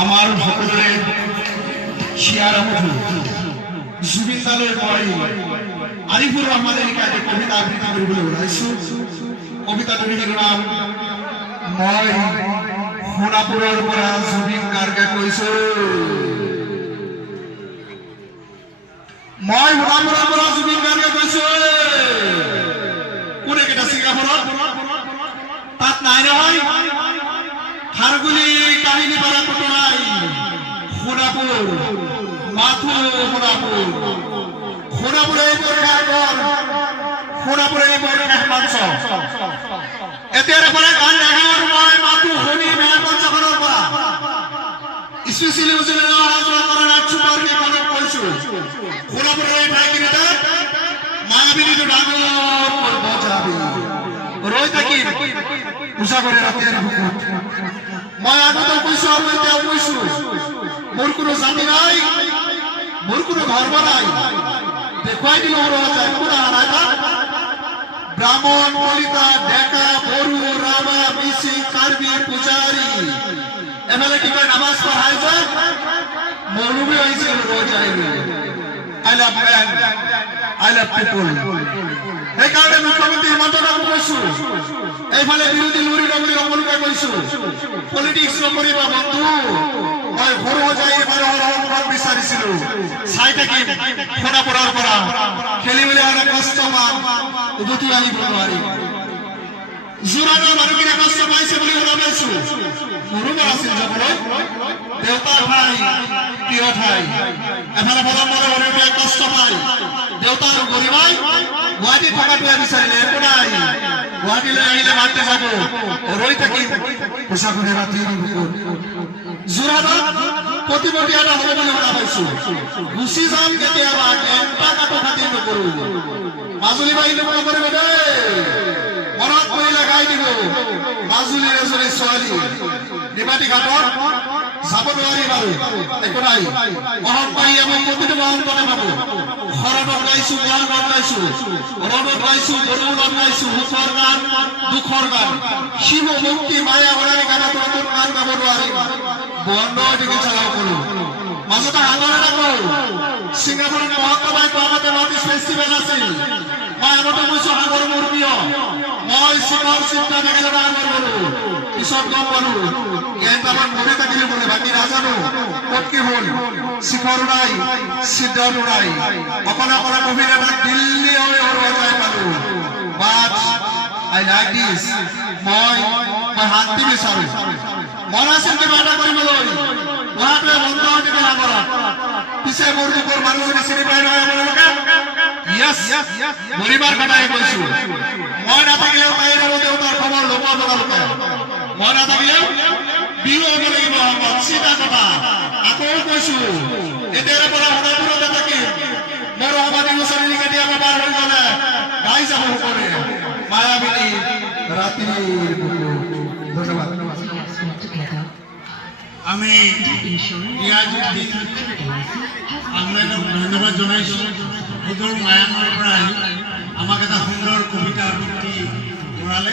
আমাৰ সকলেৰ শিয়াৰ জুবিন দালেৰ পৰে আৰিফুৰ ৰহমানেৰ কাছে কবিতা আবৃত্তি কৰিবলৈ ওলাইছো। কবিতাটোৰ নাম মই সোণাপুৰৰ পৰা জুবিন গাৰ্গে কৈছো। মই সোণাপুৰৰ পৰা জুবিন গাৰ্গে কৈছো। কোনে কেইটা ছিংগাপুৰত তাত নাই নহয়। খাৰগুলি কাহিনী পাৰা কতো নাই। সোণাপুৰ মাথো সোণাপুৰ সোণাপুৰ এই পৰীক্ষাৰ ঘৰ। সোণাপুৰ এই পৰীক্ষাৰ মঞ্চ। এতিয়াৰ পৰা গান গাওঁ মই মাথো শুনি মেয়া মঞ্চখনৰ পৰা স্পেচিয়েলি উজুলে অহা যোৱা কৰা নাচো পাৰ্টি মনত কৈছো। সোণাপুৰৰ এই ঠাইখিনিতে মায়াবিনীটো ডাঙৰ বজাবি ৰৈ থাকিম পূজা কৰি ৰাতিৰ বুকুত। মই আগতে কৈছো আৰু এতিয়াও কৈছো, মোৰ কোনো জাতি নাই, মোৰ কোনো ধৰ্ম নাই। দেখুৱাই দিলো যায় পুৰা ব্ৰাহ্মণ কলিতা ডেকা বড়ো ৰাভা মিচিং কাৰ্বি পূজাৰী এফালে কি কয় নামাজ পঢ়াই যে মৌলবী আহিছিল ৰজ আহিলে। I love man, I love পিপল। সেইকাৰণে মুখ্যমন্ত্ৰী হিমন্ত ৰাম কৈছো, এইফালে বিৰোধী লুৰি নগৰী সকলোকে কৈছো পলিটিক্স নকৰিবা বন্ধু। মই সৰু যাই মানুহৰ সংবাদ বিচাৰিছিলো। চাই থাকিম সোণাপুৰৰ পৰা খেলি মেলি হ'লে কষ্ট পাম, উভতি আহিব নোৱাৰিম। যোৰাণৰ মানুহখিনিয়ে কষ্ট পাইছে বুলি শুনা পাইছো। মোৰো মন আছিল যাবলৈ। দেউতাৰ ঠাই প্ৰিয় ঠাই। এফালে ফলমৰে মানুহটোৱে কষ্ট পায়। দেউতাৰ গৰিমাই গুৱাহাটীত থকাটোৱে বিচাৰিলে একো নাই। গুৱাহাটীলৈ আহিলে মাতি যাব, ৰৈ থাকিম পোছা কৰি ৰাতিৰ বুকুত। যোৰহাটত প্ৰতিমূৰ্তি এটা হ'ব বুলি শুনা পাইছো। গুচি যাম কেতিয়াবা, এটা কাটো খাতি নকৰো। মাজুলী বাহিনী নকৰিব দেই, মনত পৰিলে গাই দিব। মাজুলীৰ এজনী ছোৱালী নিমাতী ঘাটত যাব নোৱাৰি বাৰু, একো নাই। মহৎ পাই আমি প্ৰতিটো মহৎতে পাব। শৰণত গাইছো, মহানত গাইছো, ৰদত গাইছো, বৰষুণত গাইছো, সুখৰ গান দুখৰ গান। শিৱ মুক্তি মায়া হৰাৰী গানত নতুন গান গাব নোৱাৰিম। বন্ধ দিকে চলাও কৰো। মাজতে আন্দোলন এটা কৰো। ছিংগাপুৰত মহত্তমাই গুৱাহাটীত নৰ্থ ইষ্ট ফেষ্টিভেল আছিল। মই আগতে কৈছো সাগৰ মোৰ প্ৰিয়। মই শিৱৰ চিন্তা দেখিলে আগৰ কৰো। পিছত গম পালো এটামান মনে থাকিলে বলে বাকী নাজানো ক'ত কি হ'ল। শিখৰো নাই, সিদ্ধাৰ্থো নাই। অকলে অকলে অভিনেতা দিল্লী হৈ হৰুৱা যাই পালো। বাট আই লাইক দিছ। মই শান্তি বিচাৰো। মন আছিল কিবা এটা কৰিবলৈ। গুৱাহাটীয়ে বন্ধ হৈ থাকে সাগৰত। পিছে মোৰ দুখৰ মানুহজনী চিনি পাই নহয় আপোনালোকে। ইয়েছ, গৰিমাৰ কথাই কৈছো। মই নাথাকিলেও তাইৰ আৰু দেউতাৰ খবৰ ল'ব আপোনালোকে। মই নাথাকিলেও বিহু হ'ব লাগিব। চিধা কথা আকৌ কৈছো, এতিয়াৰে পৰা সোণাপুৰতে থাকিম। মোৰ সমাধি গোচৰী কেতিয়াবা পাৰ হৈ গ'লে গাই যাব সকলোৱে মায়াবিনী ৰাতিৰ বুকুত। ধন্যবাদ। আমি অনলাইনত ধন্যবাদ জনাইছো। সুদূৰ মায়ানৰ পৰা আহি আমাক এটা সুন্দৰ কবিতা আবৃত্তি কৰালে।